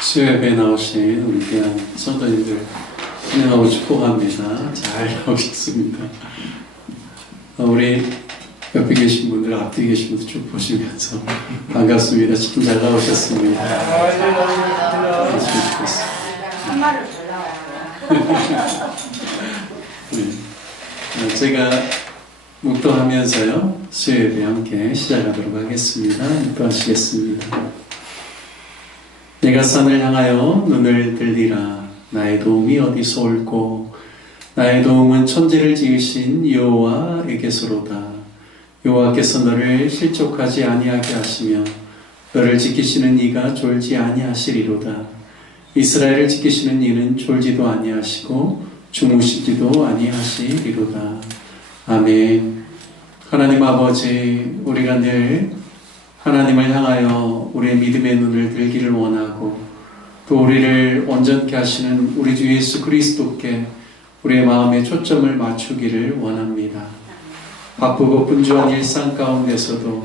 수요예배에 나오신 우리 귀한 성도님들 환영하고 축복합니다. 잘 나오셨습니다. 우리 옆에 계신 분들, 앞뒤에 계신 분들 쭉 보시면서 반갑습니다. 참 잘 나오셨습니다. 한마를 올라와요. 네. 제가 묵도하면서요 수요예배 함께 시작하도록 하겠습니다. 묵도하시겠습니다. 내가 산을 향하여 눈을 들리라. 나의 도움이 어디서 올꼬. 나의 도움은 천지를 지으신 여호와에게서로다. 여호와께서 너를 실족하지 아니하게 하시며 너를 지키시는 이가 졸지 아니하시리로다. 이스라엘을 지키시는 이는 졸지도 아니하시고 주무시지도 아니하시리로다. 아멘. 하나님 아버지, 우리가 늘 하나님을 향하여 우리의 믿음의 눈을 들기를 원하고 또 우리를 온전케 하시는 우리 주 예수 그리스도께 우리의 마음의 초점을 맞추기를 원합니다. 바쁘고 분주한 일상 가운데서도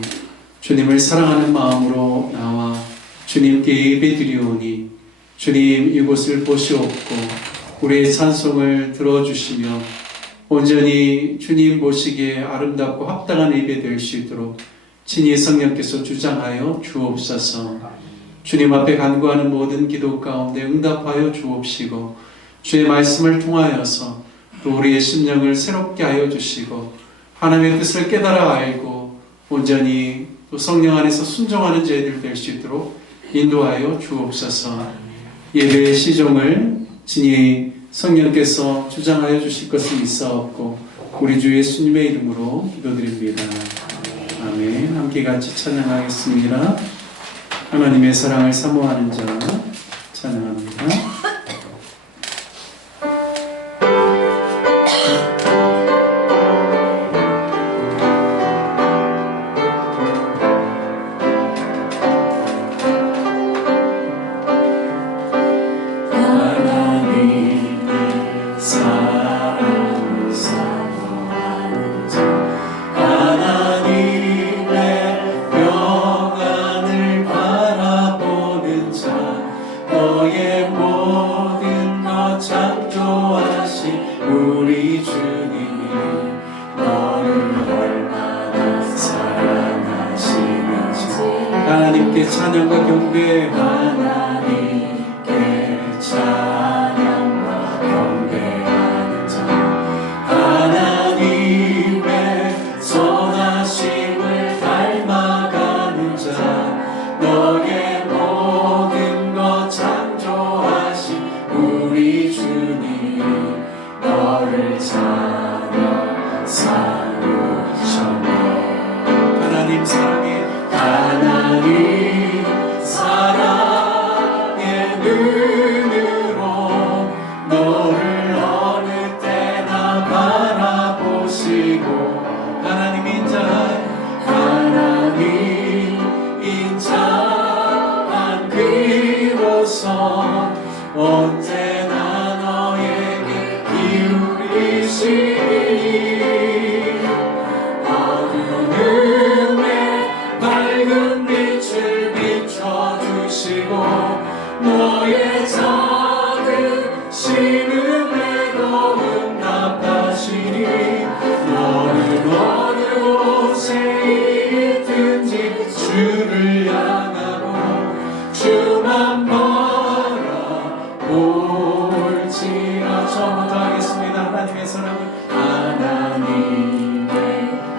주님을 사랑하는 마음으로 나와 주님께 예배드리오니 주님 이곳을 보시옵고 우리의 찬송을 들어주시며 온전히 주님 보시기에 아름답고 합당한 예배 될 수 있도록 친히 성령께서 주장하여 주옵소서. 주님 앞에 간구하는 모든 기도 가운데 응답하여 주옵시고 주의 말씀을 통하여서 또 우리의 심령을 새롭게 하여 주시고 하나님의 뜻을 깨달아 알고 온전히 또 성령 안에서 순종하는 저희들 될 수 있도록 인도하여 주옵소서. 예배의 시종을 친히 성령께서 주장하여 주실 것을 믿사옵고 우리 주 예수님의 이름으로 기도드립니다. 아멘. 함께 같이 찬양하겠습니다. 하나님의 사랑을 사모하는 자 찬양합니다. 하나님께 찬양과 경배, 하나님께 찬양과 경배하는 자, 하나님의 선하심을 닮아가는 자, 너의 모든 것 창조하신 우리 주님, 너를 찬양 사르셨네. 하나님 사랑해. 하나님 사랑의 눈으로 너를 어느 때나 바라보시고 하나님 인자한 그로서 언제나 너에게 기울이시니 밝은 빛을 비춰주시고 너의 작은 신음에도 응답하시니 너는 어느 곳에 있든지 주를 향하고 주만 바라볼지라. 처음부터 하겠습니다. 하나님의 사랑을, 하나님의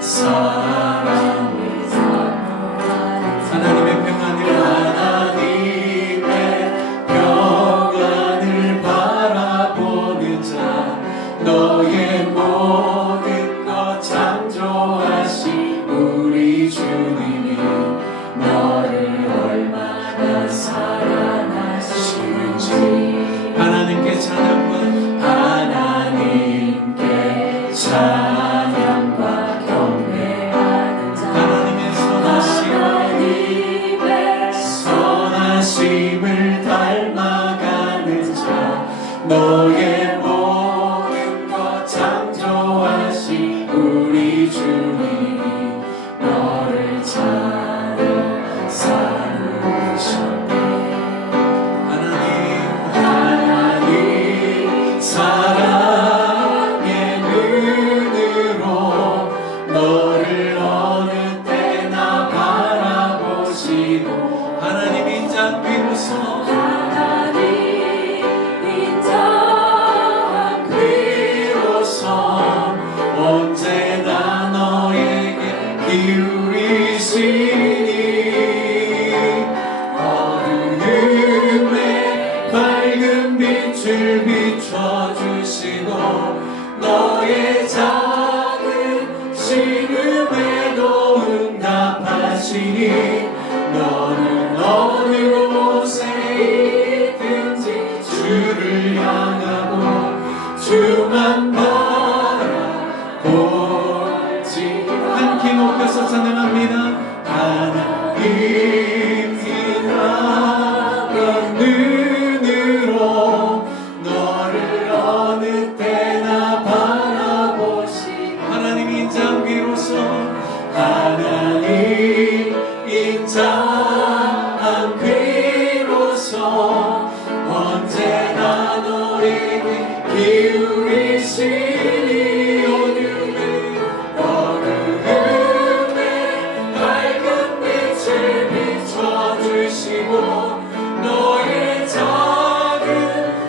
사랑, 하나님의 평안을 바라보는 자, 너의 모든 것 창조하신 우리 주님이 너를 얼마나 사랑하시는지 하나님께 찬양과 경배하는 자, 하나님의 선하심을 닮아가는 자, 너의 모든 것 창조하신 우리 주님이 너를 찬양 사르셨네. 하나님 인자한 귀로서 하나님 인자한 귀로서 언제나 너에게 기울이시니 어두움에 밝은 빛을 비춰주시고 너의 작은 신음에도 응답하시니 너는 어느 곳에 있든지 주를 향하고 주만 바라보지. 한 키 높여서 찬양합니다. 하나님이라는 눈으로 너를 어느 때나 바라보시. 하나님 인자한 귀로서 하나님 인자한 귀로서 언제나 너에게 기울이시니 어두움에 밝은 빛을 비춰주시고 너의 작은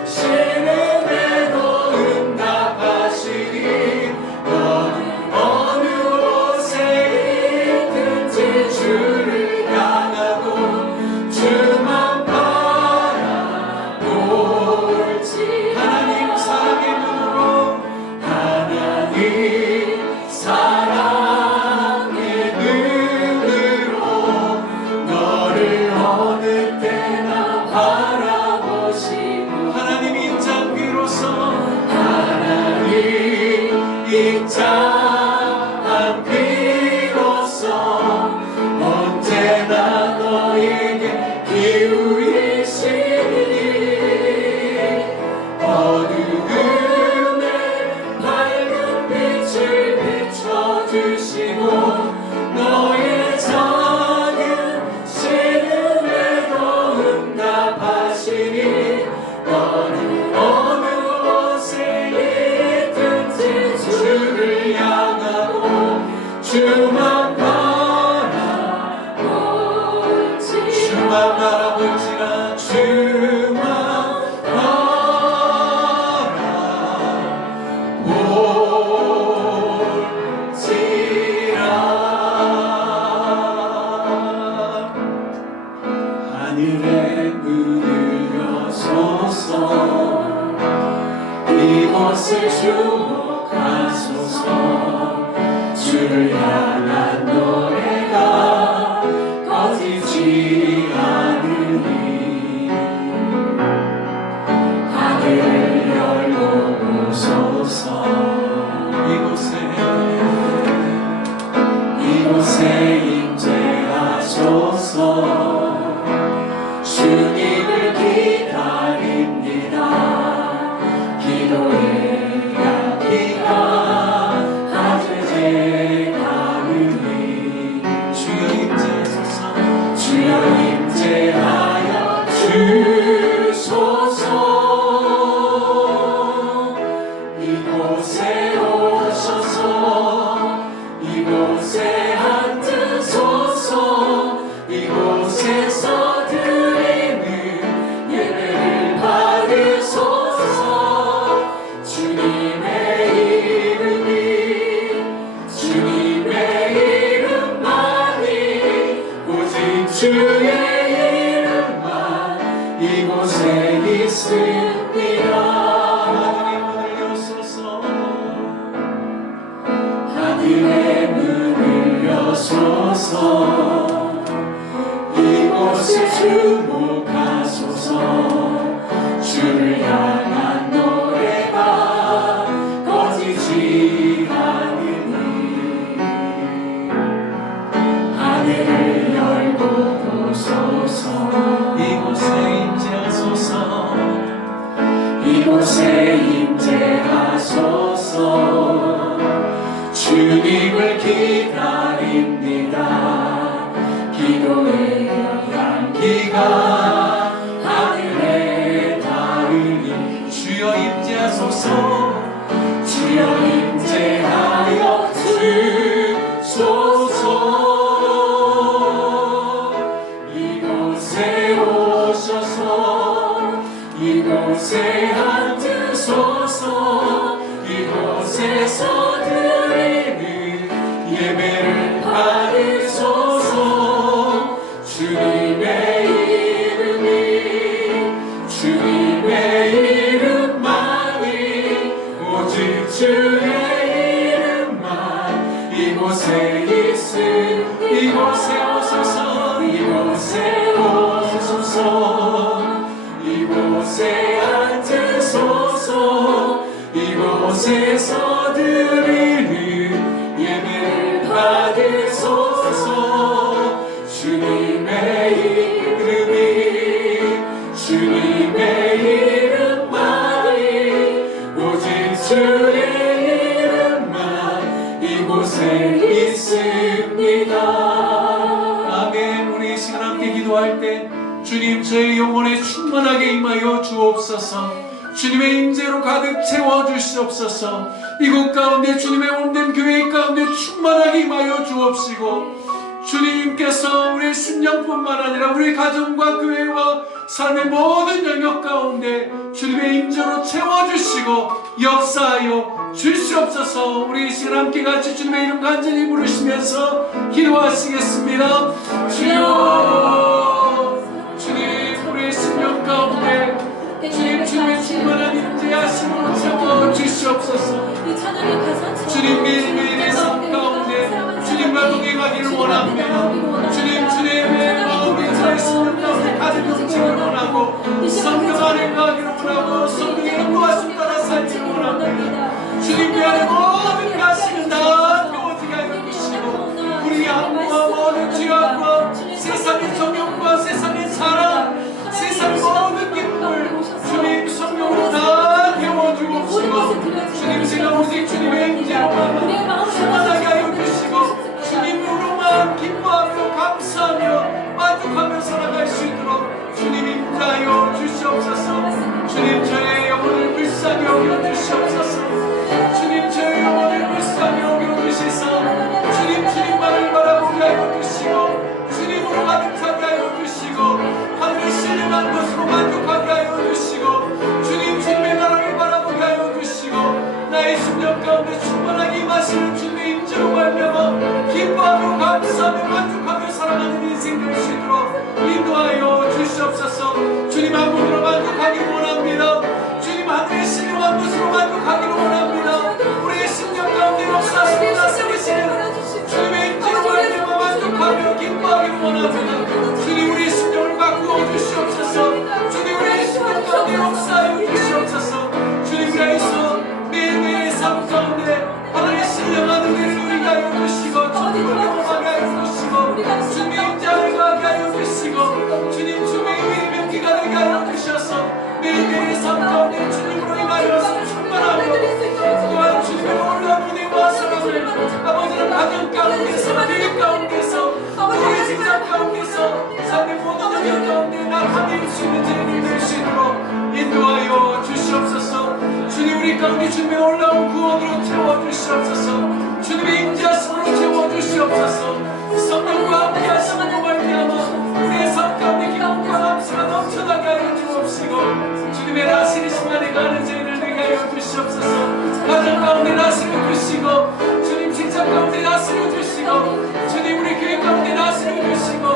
신음에도 응답하시니 너는 어느 곳에 있든지 주를 향하고 주만 바라볼지. 하나님 사랑의 눈으로 하나님 사랑의 눈으로 너를 어느 때나 바라보시고 하나님 인자한 귀로서 하나님 인자한 귀로서 언제나 너에게 기울이시니 어두움에 밝은 빛을 비춰주시고 너의 작은 신음에도 응답하시니 너는 어느 곳에 있든지 주를 향하고 주만 바라볼지. 주만 바라볼지라 주만 하늘의 문을 여소서 이곳을 주목하소서. 주를 향한 노래가 꺼지지 않으니 하늘을 열고 보소서. 이곳에 임재하소서. 주님을 기다립니다. 기도의 향기가 하늘에 가느니 주여 임재하소서. 주여 임재하여 주소서. 이곳에 오셔서 이곳에 앉으소서. 이곳에서 드리는 예배를 받으소서. 주님의 이름만이 오직 주의 이름만 이곳에 있습니다. 하늘의 문을 여소서. 하늘의 문을 여소서. 이곳에 주목하소서. 주를 향한 노래가 꺼지지 않으니 하늘을 열고 보소서. 이곳에 임재하소서. 이곳에 임재하소서. 주님을 기다립니다. 기도의 향기가 하늘에 이곳에 앉으소서. 이곳에서 드리는 예배를 받으소서. 주님의 이름이 주님의 이름만이 오직 주의 이름만 이곳에 있음. 이곳에 오소서. 이곳에 오소서. 이곳에 앉으소서. 이곳에서 드리는 예배를 받으소서. 주님의 이름이 주님의 이름만이 오직 주의 이름만 이곳에 있습니다. 아멘. 우리 이 시간 함께 기도할 때 주님 저의 영혼에 충만하게 임하여 주옵소서. 주님의 임재로 가득 채워주시옵소서. 이곳 가운데 주님의 온된 교회 가운데 충만하게 임하여 주옵시고 주님께서 우리의 심령뿐만 아니라 우리 가정과 교회와 삶의 모든 영역 가운데 주님의 임재로 채워주시고 역사하여 주시옵소서. 우리 이 시간 함께 같이 주님의 이름 간절히 부르시면서 기도하시겠습니다. 주여 주님 우리의 심령 가운데 주님 주님의 충만한 임재하심으로 채워주시옵소서. 주님 매일매일의 삶 가운데 주님과 동행하기를 원합니다. 주님 주님의 마음이 저의 심령 가운데 가득 넘치기를 원하고 성령 안에 가기를 원하고 성령의 인도하심 따라 살기를 원합니다. 주님 그 안에 모든 가시는 다 깨워지게 하여 주시고 우리 악과 모든 죄악과 세상의 정욕과 세상의 사랑 세상의 모든 기쁨을 주님 성령으로 다 태워주옵시고 주님 제가 오직 주님의 임재로만 충만하게 하여 주시고 주님으로만 기뻐하며 감사하며 만족하며 살아갈 수 있도록 주님 임재하여 주시옵소서. 주님 저의 영혼을 불쌍히 여겨주시옵소서. 주님 저의 영혼을 불쌍히 여겨주시소. 주님 주님만을 바라보게 하여 주시고 주님으로 가득 차게 하여 주시고 하늘의 신령한 것으로 만족하게 하여 주시고 주님 주님의 나라를 바라보게 하여 주시고 나의 심령 가운데 충만하게 임하시는 주님의 임재로 말미암아 기뻐하며 감사하며 만족하며 살아가는 인생 될 수 있도록 인도하여 주시옵소서. 주님 한 분으로 만족하기를 원합니다. 주님 하늘의 신령한 것으로 만족하기를 원합니다. 우리의 심령 가운데 역사하시고 다스리시는 주님의 임재로 말미암아 만족하며 기뻐하기를 원합니다. 주님 우리의 심령을 바꾸어 주시옵소서. 주님 우리의 심령 가운데 역사하여 주시옵소서. 주님 위하여서 매일매일의 삶 가운데 하나님의 신령한 은혜를 누리게 하여 주시고 주님을 영원하게 하여 주시고 주님의 임재를 가게 하여 주시고 주님 주님의 은혜의 명기가 되게 하여 주셔서 매일매일의 삶 가운데 주님으로 인하여서 충만하며 또한 주님의 놀라운 은혜와 사랑을 아버지는 가정 가운데서 교회 가운데서 우리의 직장 가운데서 삶의 모든 영역 가운데 나타낼 수 있는 재능이 될 수 있도록 인도하여 주시옵소서. 주님 우리 가운데 주님의 놀라운 구원으로 채워주시옵소서. 주님의 임재하심으로 채워주시옵소서. 성령과 함께 하심으로 말미암아 우리의 삶 가운데 기쁨과 감사가 넘쳐나게 하여 주옵시고 주님의 나시리심 안에 가는 저희를 되게 하여 주시옵소서. 가정 가운데 나시려 주시고 주님 직장 가운데 나시려 주시고 주님 우리 교회 가운데 나시려 주시고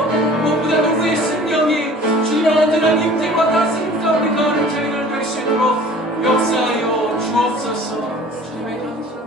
무엇보다 우리의 심령이 주님의 온전한 임재와 다스림 가운데 가는 저희를 될 수 있도록 역사하여 주옵소서. 주님의 감사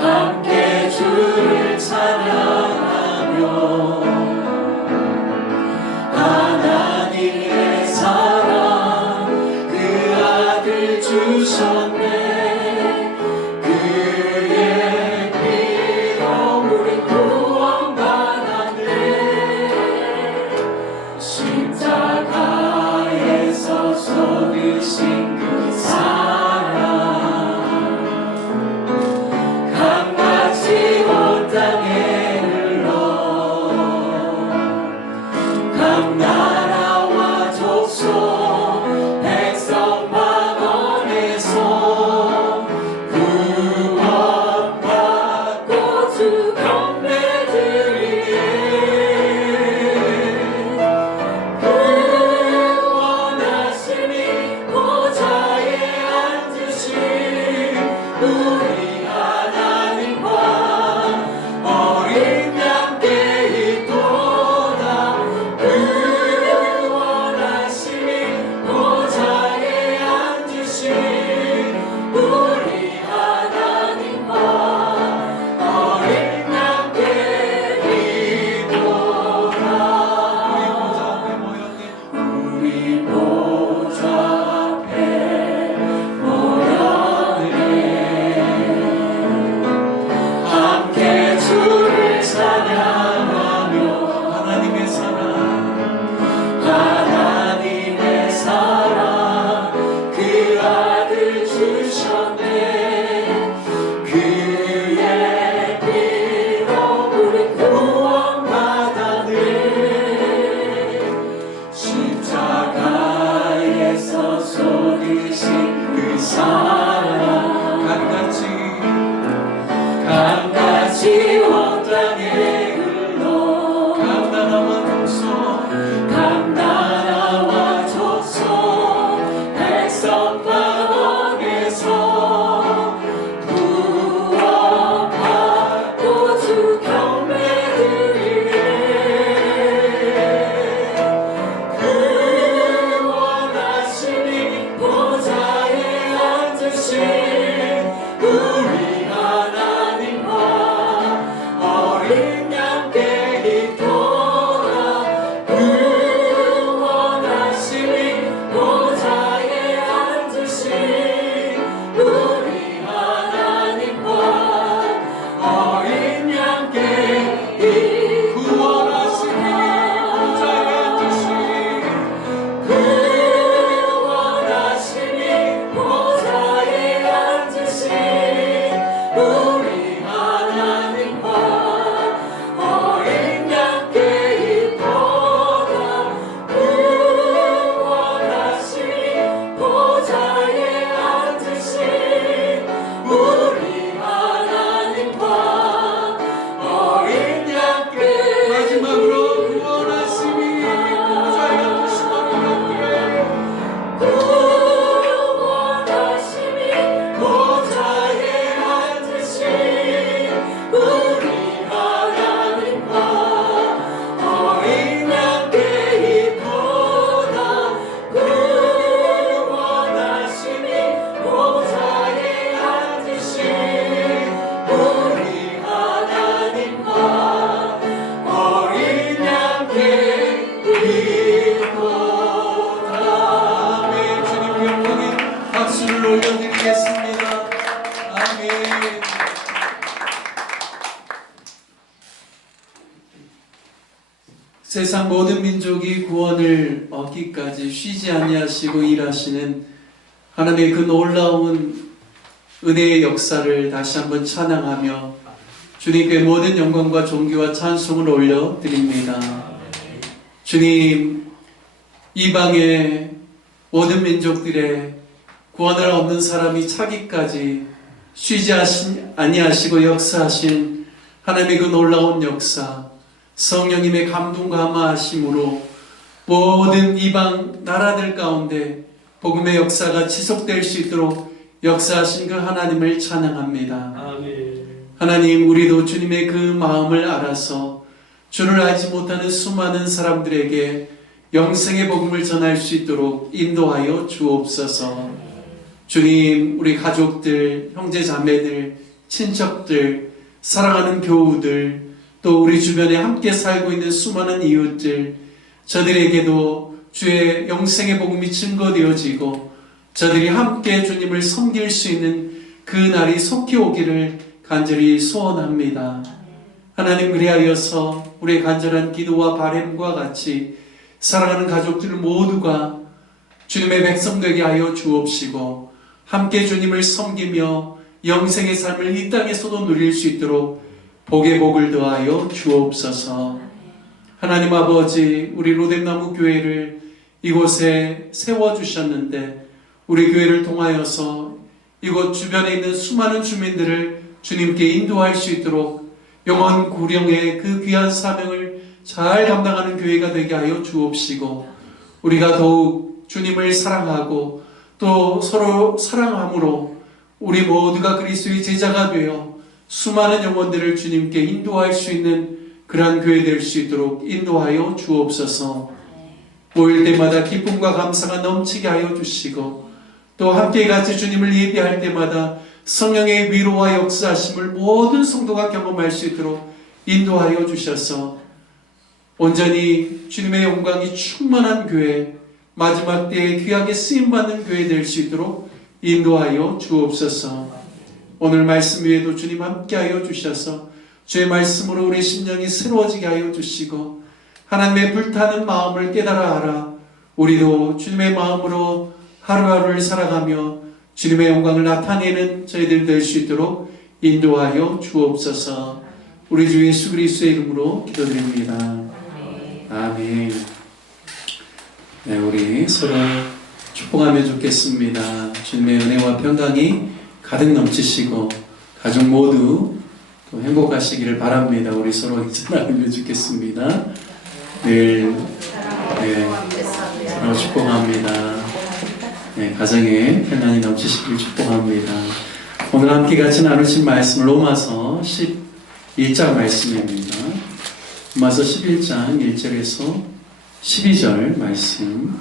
함께 주를 찬양하리 우리 하나님과 어린 양께 있도다. 그 원하심이 보좌에 앉으신 우리 하나님과 어린 양께 있도다. 우리 보좌 앞에 모였네. 함께 주를 찬양하며 하나님의 사랑 그 아들 주셨네. 그의 피로 우리 구원받았네. 십자가에서 쏟으신 그 사랑 강같이 온 땅에 흘러 강나라와 족속 백성 마음에서 구원받고 주 경배 드리네. 그 원하심이 보좌에 앉으신 우리 하나님과 어린 양께 있도다. 그 원하심이 보좌에 앉으신 우리 하나님과 어린 양께 그 원하심이 보좌에 앉으신 그 원하심이 보좌에 앉으신 우리 하나님과 어린 양께 있도다. 그 원하심이 보좌에 앉으신 우리 하나님과 어린 양께 마지막으로 그 원하심이 보좌에 앉으신 어린 양께 그 원하심이 보좌에 앉으신 우리 하나님과 어린 양께 있도다. 그 원하심이 보좌에 앉으신 우리 하나님과 어린 양께 있도다. 아멘. 주님 영광에 박수를 올려드리겠습니다. 아멘. 세상 모든 민족이 구원을 얻기까지 쉬지 아니하시고 일하시는 하나님의 그 놀라운 은혜의 역사를 다시 한번 찬양하며 주님께 모든 영광과 존귀와 찬송을 올려드립니다. 주님, 이방의 모든 민족들의 구원을 얻는 사람이 차기까지 쉬지 아니하시고 역사하신 하나님의 그 놀라운 역사, 성령님의 감동 감화하심으로 모든 이방 나라들 가운데 복음의 역사가 지속될 수 있도록 역사하신 그 하나님을 찬양합니다. 아멘. 하나님, 우리도 주님의 그 마음을 알아서 주를 알지 못하는 수많은 사람들에게 영생의 복음을 전할 수 있도록 인도하여 주옵소서. 주님, 우리 가족들, 형제 자매들, 친척들, 사랑하는 교우들, 또 우리 주변에 함께 살고 있는 수많은 이웃들, 저들에게도 주의 영생의 복음이 증거되어지고 저들이 함께 주님을 섬길 수 있는 그 날이 속히 오기를 간절히 소원합니다. 하나님, 그리하여서 우리의 간절한 기도와 바램과 같이 사랑하는 가족들 모두가 주님의 백성 되게 하여 주옵시고 함께 주님을 섬기며 영생의 삶을 이 땅에서도 누릴 수 있도록 복의 복을 더하여 주옵소서. 하나님 아버지, 우리 로뎀나무 교회를 이곳에 세워주셨는데 우리 교회를 통하여서 이곳 주변에 있는 수많은 주민들을 주님께 인도할 수 있도록 영원 구령의 그 귀한 사명을 잘 감당하는 교회가 되게 하여 주옵시고 우리가 더욱 주님을 사랑하고 또 서로 사랑함으로 우리 모두가 그리스도의 제자가 되어 수많은 영혼들을 주님께 인도할 수 있는 그러한 교회 될 수 있도록 인도하여 주옵소서. 모일 때마다 기쁨과 감사가 넘치게 하여 주시고 또 함께 같이 주님을 예배할 때마다 성령의 위로와 역사하심을 모든 성도가 경험할 수 있도록 인도하여 주셔서 온전히 주님의 영광이 충만한 교회, 마지막 때에 귀하게 쓰임받는 교회 될 수 있도록 인도하여 주옵소서. 오늘 말씀 위에도 주님 함께하여 주셔서 주의 말씀으로 우리 심령이 새로워지게 하여 주시고 하나님의 불타는 마음을 깨달아 알아 우리도 주님의 마음으로 하루하루를 살아가며 주님의 영광을 나타내는 저희들 될 수 있도록 인도하여 주옵소서. 우리 주 예수 그리스도의 이름으로 기도드립니다. 아멘. 네, 우리 서로 축복하며 좋겠습니다. 주님의 은혜와 평강이 가득 넘치시고 가족 모두 또 행복하시기를 바랍니다. 우리 서로 인사나누며 좋겠습니다. 늘 서로 축복합니다. 네, 가정에 평안이 넘치시길 축복합니다. 오늘 함께 같이 나누신 말씀은 로마서 11장 말씀입니다. 로마서 11장 1절에서 12절 말씀,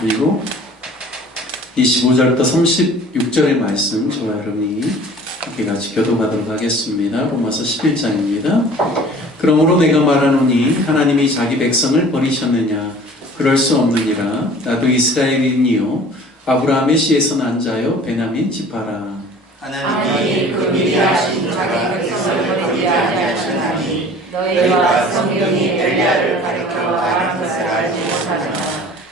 그리고 25절부터 36절의 말씀 저와 여러분이 함께 같이 교독하도록 하겠습니다. 로마서 11장입니다. 그러므로 내가 말하노니 하나님이 자기 백성을 버리셨느냐? 그럴 수 없느니라. 나도 이스라엘인이요 아브라함의 씨에서 난 자요 베냐민 지파라. 하나님이 그 미리하신 자기 백성을 버리지 아니하셨나니 너희가 성경이 엘리야를 가리켜 말한 것을 알지 못하느냐.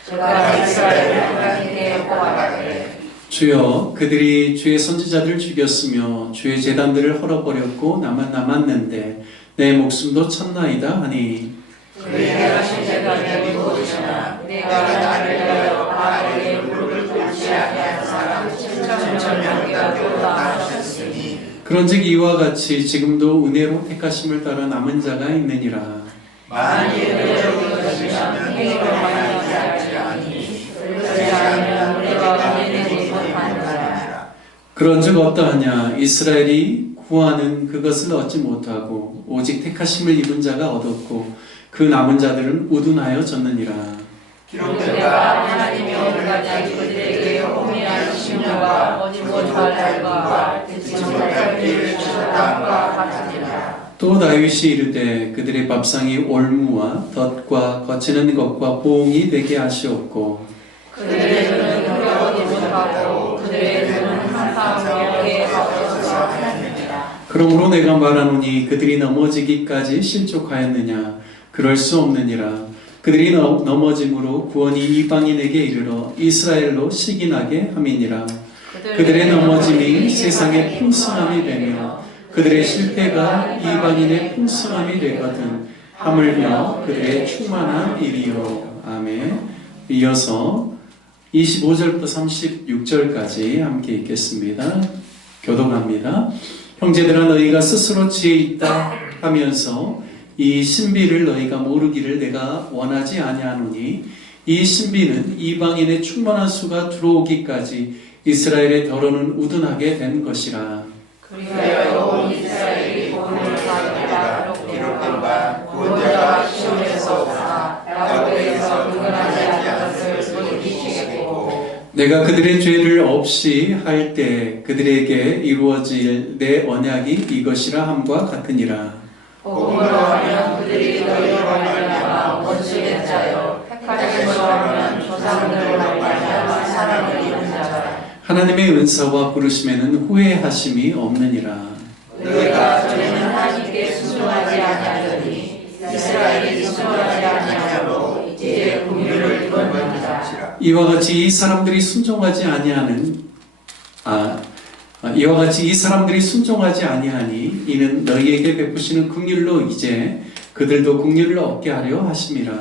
저가 이스라엘을 하나님께 여호와께 주여, 그들이 주의 선지자들을 죽였으며 주의 제단들을 헐어버렸고 나만 남았는데 내 목숨도 쳤나이다 하니 그에게 하신 자가 내게 무엇이나 내가 나를 위하여 바알에게 무릎을 꿇지 아니한 사람 7,000명이가 되었다 하셨으니 그런즉 이와 같이 지금도 은혜로 택하심을 따라 남은 자가 있느니라. 만일 은혜로 이것이면 행위로 말하지 않지 아니 그러지 않으면 우리가 은혜되지 못하느니라. 그런즉 어떠하냐? 이스라엘이 구하는 그것을 얻지 못하고 오직 택하심을 입은 자가 얻었고 그 남은 자들은 우둔하여 졌느니라. 기록되가 하나님이 오늘까지 그들에게 호미한 심령과 얻지 못할 달과 듣지 못할 귀를 주셨다함과 같으니라. 또 다윗이 이르되 그들의 밥상이 올무와 덫과 거치는 것과 보응이 되게 하시옵고 그들의 눈은 흘러오지 못하고 그들의 눈은 항상 명예에 가까워서 하느니라. 그러므로 내가 말하노니 그들이 넘어지기까지 실족하였느냐? 그럴 수 없느니라. 그들이 넘어짐으로 구원이 이방인에게 이르러 이스라엘로 시기나게 함이니라. 그들의 넘어짐이 세상의 풍성함이 되며 그들의 실패가 이방인의 풍성함이 되거든 하물며 그들의 충만한 일이요. 아멘. 이어서 25절부터 36절까지 함께 읽겠습니다. 교독합니다. 형제들아, 너희가 스스로 지혜 있다 하면서 이 신비를 너희가 모르기를 내가 원하지 아니하노니 이 신비는 이방인의 충만한 수가 들어오기까지 이스라엘의 더러는 우둔하게 된 것이라. 그리하여 온 이스라엘이 구원을 받으리라. 기록된 바 구원자가 시온에서 오사 야곱에게서 분간하지 않은 것을 보이시겠고 내가 그들의 죄를 없이 할 때 그들에게 이루어질 내 언약이 이것이라 함과 같으니라. 복음으로 하면 그들이 너희로 말미암아 원수의 자여 택하심으로 하면 조상들로 말미암아 사랑을 입은 자라. 하나님의 은사와 부르심에는 후회하심이 없느니라. 너희가 전에는 하나님께 순종하지 아니하더니 이스라엘이 순종하지 아니하므로 이제 긍휼을 입었느니라. 이와 같이 이 사람들이 순종하지 아니하니 이는 너희에게 베푸시는 긍휼로 이제 그들도 긍휼을 얻게 하려 하심이라.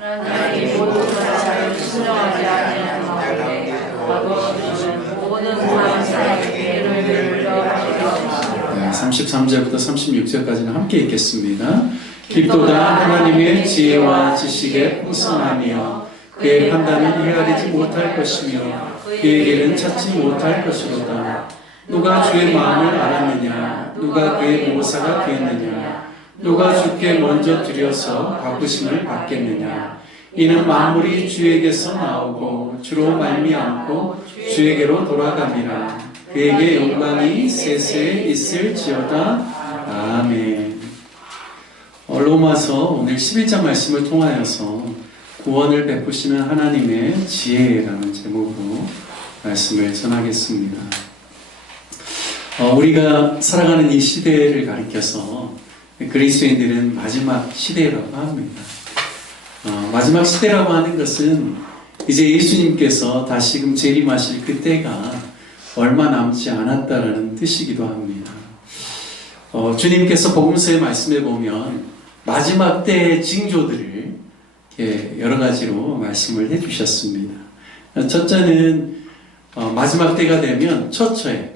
하나님이 모든 사람을 순종하지 아니하는 가운데 과거는 모든 사람에게 은혜를 베풀어 33절부터 36절까지는 함께 읽겠습니다. 깊도다 하나님의 지혜와 지식의 풍성하며 그의 판단은 헤아리지 못할 것이며 그의 길은 찾지 못할 것이로다. 누가 주의 마음을 알았느냐? 누가 그의 모사가 되었느냐? 누가 주께 먼저 드려서 바꾸심을 받겠느냐? 이는 만물이 주에게서 나오고 주로 말미암고 주에게로 돌아갑니다. 그에게 영광이 세세에 있을지어다. 아멘. 로마서 오늘 11장 말씀을 통하여서 구원을 베푸시는 하나님의 지혜라는 제목으로 말씀을 전하겠습니다. 우리가 살아가는 이 시대를 가리켜서 그리스도인들은 마지막 시대라고 합니다. 마지막 시대라고 하는 것은 이제 예수님께서 다시금 재림하실 그때가 얼마 남지 않았다라는 뜻이기도 합니다. 주님께서 복음서의 말씀에 보면 마지막 때의 징조들을 이렇게 여러 가지로 말씀을 해주셨습니다. 첫째는 마지막 때가 되면 처처에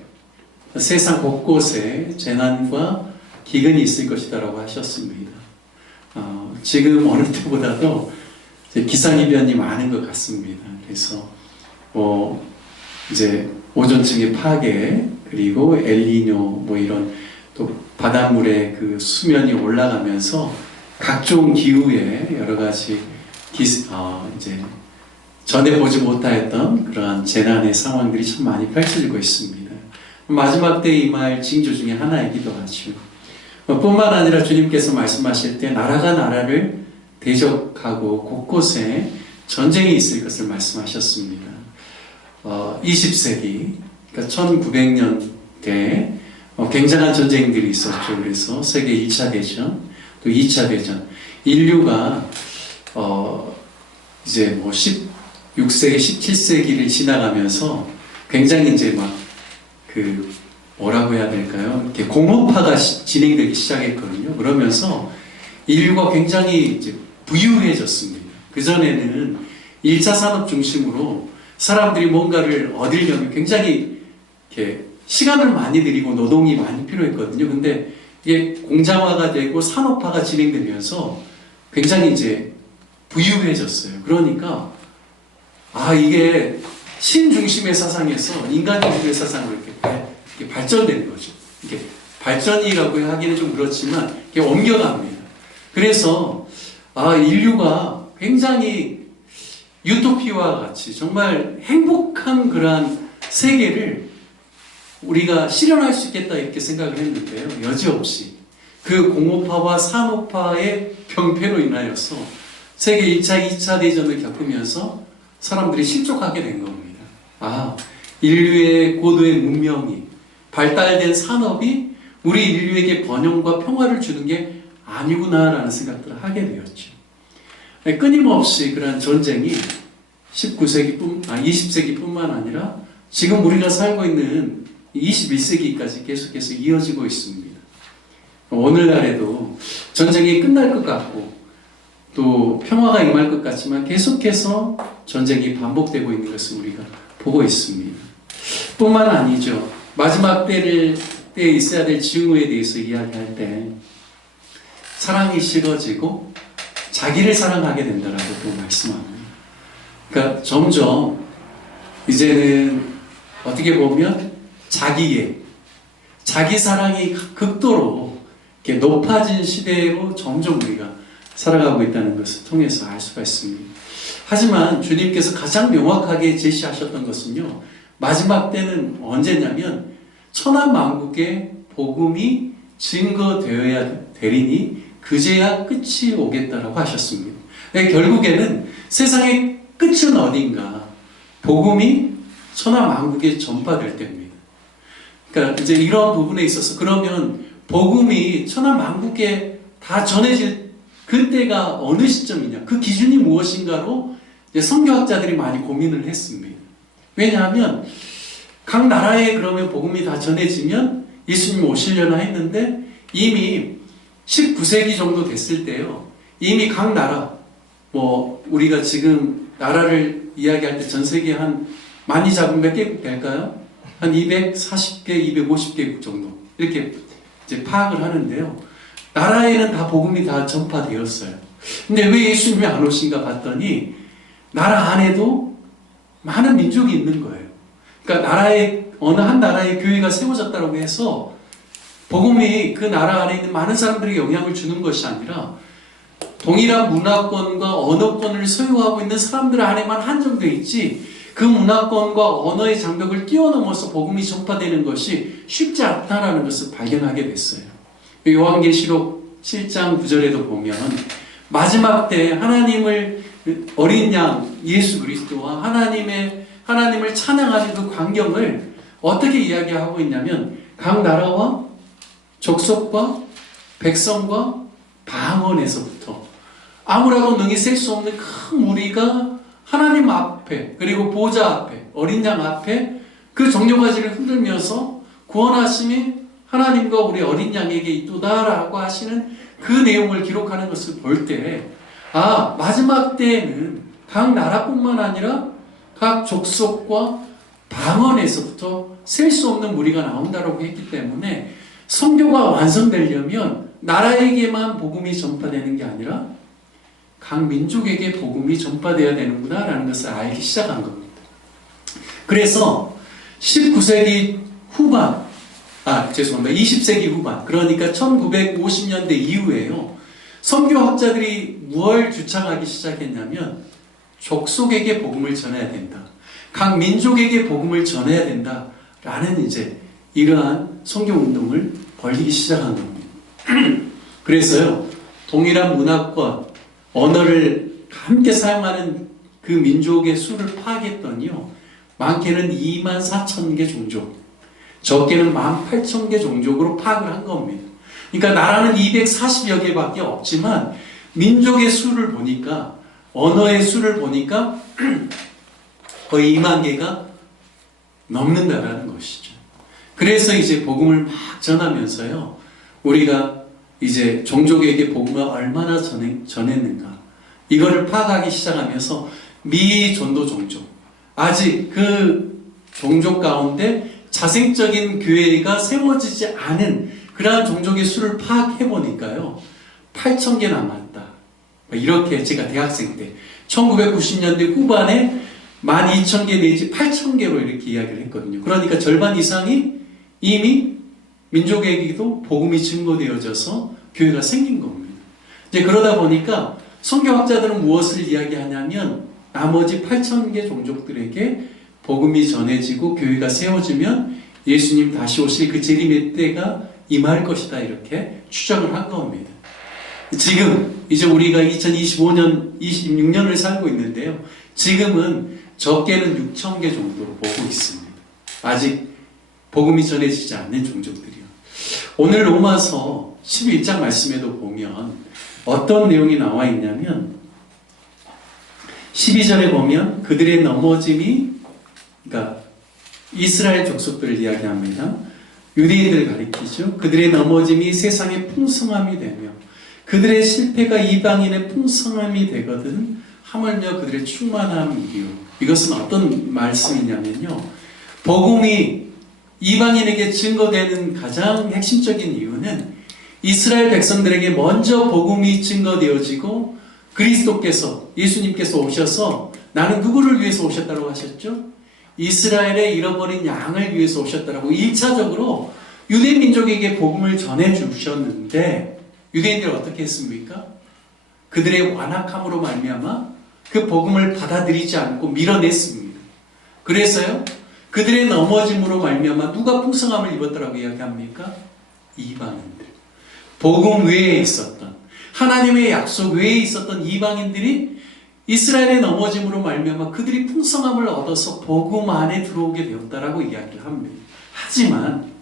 세상 곳곳에 재난과 기근이 있을 것이다라고 하셨습니다. 지금 어느 때보다도 기상이변이 많은 것 같습니다. 그래서 이제 오존층의 파괴 그리고 엘니뇨 이런 또 바닷물의 그 수면이 올라가면서 각종 기후에 여러 가지 이제 전에 보지 못하였던 그러한 재난의 상황들이 참 많이 펼쳐지고 있습니다. 마지막 때 임할 징조 중에 하나이기도 하죠. 뿐만 아니라 주님께서 말씀하실 때 나라가 나라를 대적하고 곳곳에 전쟁이 있을 것을 말씀하셨습니다. 20세기, 그러니까 1900년대 굉장한 전쟁들이 있었죠. 그래서 세계 1차 대전, 또 2차 대전, 인류가 이제 16세기, 17세기를 지나가면서 굉장히 이제 뭐라고 해야 될까요? 이렇게 공업화가 진행되기 시작했거든요. 그러면서 인류가 굉장히 이제 부유해졌습니다. 그전에는 1차 산업 중심으로 사람들이 뭔가를 얻으려면 굉장히 이렇게 시간을 많이 들이고 노동이 많이 필요했거든요. 근데 이게 공장화가 되고 산업화가 진행되면서 굉장히 이제 부유해졌어요. 그러니까 이게 신중심의 사상에서 인간중심의 사상으로 이렇게 발전되는 거죠. 이게 발전이라고 하기는 좀 그렇지만 이게 옮겨갑니다. 그래서 인류가 굉장히 유토피아와 같이 정말 행복한 그러한 세계를 우리가 실현할 수 있겠다 이렇게 생각을 했는데요. 여지없이 그 공업화와 산업화의 병폐로 인하여서 세계 1차, 2차 대전을 겪으면서 사람들이 실족하게 된 겁니다. 인류의 고도의 문명이 발달된 산업이 우리 인류에게 번영과 평화를 주는 게 아니구나라는 생각들을 하게 되었죠. 끊임없이 그런 전쟁이 20세기뿐만 아니라 지금 우리가 살고 있는 21세기까지 계속해서 이어지고 있습니다. 오늘날에도 전쟁이 끝날 것 같고 또 평화가 임할 것 같지만 계속해서 전쟁이 반복되고 있는 것을 우리가 보고 있습니다. 뿐만 아니죠. 마지막 때에 있어야 될 징후에 대해서 이야기할 때 사랑이 식어지고 자기를 사랑하게 된다라고 또 말씀합니다. 그러니까 점점 이제는 어떻게 보면 자기 사랑이 극도로 이렇게 높아진 시대로 점점 우리가 살아가고 있다는 것을 통해서 알 수가 있습니다. 하지만 주님께서 가장 명확하게 제시하셨던 것은요, 마지막 때는 언제냐면 천하만국의 복음이 증거되어야 되리니 그제야 끝이 오겠다라고 하셨습니다. 결국에는 세상의 끝은 어딘가 복음이 천하만국에 전파될 때입니다. 그러니까 이제 이런 부분에 있어서 그러면 복음이 천하만국에 다 전해질 그때가 어느 시점이냐, 그 기준이 무엇인가로 이제 선교학자들이 많이 고민을 했습니다. 왜냐하면 각 나라에 그러면 복음이 다 전해지면 예수님이 오시려나 했는데 이미 19세기 정도 됐을 때요, 이미 각 나라, 우리가 지금 나라를 이야기할 때 전 세계 한 많이 잡으면 몇 개국 될까요? 한 240개, 250개국 정도 이렇게 이제 파악을 하는데요. 나라에는 다 복음이 다 전파되었어요. 근데 왜 예수님이 안 오신가 봤더니 나라 안에도 많은 민족이 있는 거예요. 그러니까 나라의 어느 한 나라의 교회가 세워졌다고 해서 복음이 그 나라 안에 있는 많은 사람들에게 영향을 주는 것이 아니라 동일한 문화권과 언어권을 소유하고 있는 사람들 안에만 한정되어 있지, 그 문화권과 언어의 장벽을 뛰어넘어서 복음이 전파되는 것이 쉽지 않다는 것을 발견하게 됐어요. 요한계시록 7장 9절에도 보면 마지막 때 하나님을, 어린 양 예수 그리스도와 하나님을 찬양하는 그 광경을 어떻게 이야기하고 있냐면, 각 나라와 족속과 백성과 방언에서부터 아무라도 능히 셀 수 없는 큰 무리가 하나님 앞에, 그리고 보좌 앞에, 어린 양 앞에 그 정료가지를 흔들면서 구원하심이 하나님과 우리 어린 양에게 있도다라고 하시는 그 내용을 기록하는 것을 볼 때, 아, 마지막 때에는 각 나라뿐만 아니라 각 족속과 방언에서부터 셀 수 없는 무리가 나온다고 했기 때문에 선교가 완성되려면 나라에게만 복음이 전파되는 게 아니라 각 민족에게 복음이 전파되어야 되는구나 라는 것을 알기 시작한 겁니다. 그래서 19세기 후반, 20세기 후반, 그러니까 1950년대 이후에요, 선교학자들이 무엇을 주창하기 시작했냐면 족속에게 복음을 전해야 된다, 각 민족에게 복음을 전해야 된다 라는 이제 이러한 선교운동을 벌이기 시작한 겁니다. 그래서요, 동일한 문화권, 언어를 함께 사용하는 그 민족의 수를 파악했더니요, 많게는 24,000개 종족, 적게는 18,000개 종족으로 파악을 한 겁니다. 그러니까 나라는 240여 개밖에 없지만 민족의 수를 보니까, 언어의 수를 보니까 거의 2만 개가 넘는다라는 것이죠. 그래서 이제 복음을 막 전하면서요, 우리가 이제 종족에게 복음을 얼마나 전했는가, 이거를 파악하기 시작하면서 미전도 종족, 아직 그 종족 가운데 자생적인 교회가 세워지지 않은 그러한 종족의 수를 파악해 보니까요, 8,000개 남았다. 이렇게 제가 대학생 때 1990년대 후반에 12,000개 내지 8,000개로 이렇게 이야기를 했거든요. 그러니까 절반 이상이 이미 민족에게도 복음이 증거되어져서 교회가 생긴 겁니다. 이제 그러다 보니까 선교학자들은 무엇을 이야기하냐면, 나머지 8,000개 종족들에게 복음이 전해지고 교회가 세워지면 예수님 다시 오실 그 재림의 때가 임할 것이다, 이렇게 추정을 한 겁니다. 지금 이제 우리가 2025년, 26년을 살고 있는데요, 지금은 적게는 6,000개 정도로 보고 있습니다. 아직 복음이 전해지지 않는 종족들이요. 오늘 로마서 11장 말씀에도 보면 어떤 내용이 나와 있냐면, 12절에 보면 그들의 넘어짐이, 그러니까 이스라엘 족속들을 이야기합니다. 유대인들을 가리키죠. 그들의 넘어짐이 세상의 풍성함이 되며 그들의 실패가 이방인의 풍성함이 되거든 하물며 그들의 충만함이요. 이것은 어떤 말씀이냐면요, 복음이 이방인에게 증거되는 가장 핵심적인 이유는 이스라엘 백성들에게 먼저 복음이 증거되어지고 그리스도께서, 예수님께서 오셔서 나는 누구를 위해서 오셨다고 하셨죠? 이스라엘의 잃어버린 양을 위해서 오셨다고 1차적으로 유대 민족에게 복음을 전해주셨는데, 유대인들이 어떻게 했습니까? 그들의 완악함으로 말미암아 그 복음을 받아들이지 않고 밀어냈습니다. 그래서요, 그들의 넘어짐으로 말미암아 누가 풍성함을 입었다라고 이야기합니까? 이방인들. 복음 외에 있었던, 하나님의 약속 외에 있었던 이방인들이 이스라엘의 넘어짐으로 말미암아 그들이 풍성함을 얻어서 복음 안에 들어오게 되었다라고 이야기를 합니다. 하지만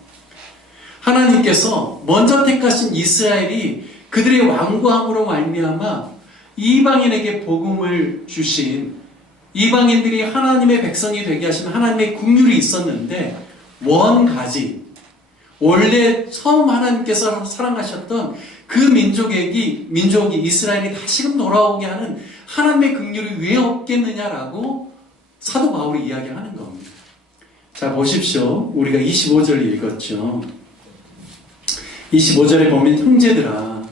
하나님께서 먼저 택하신 이스라엘이 그들의 완고함으로 말미암아 이방인에게 복음을 주신, 이방인들이 하나님의 백성이 되게 하신 하나님의 긍휼이 있었는데, 원가지, 원래 처음 하나님께서 사랑하셨던 그 민족이 이스라엘이 다시금 돌아오게 하는 하나님의 긍휼이 왜 없겠느냐라고 사도 바울이 이야기를 하는 겁니다. 자, 보십시오. 우리가 25절을 읽었죠. 25절에 보면, 형제들아,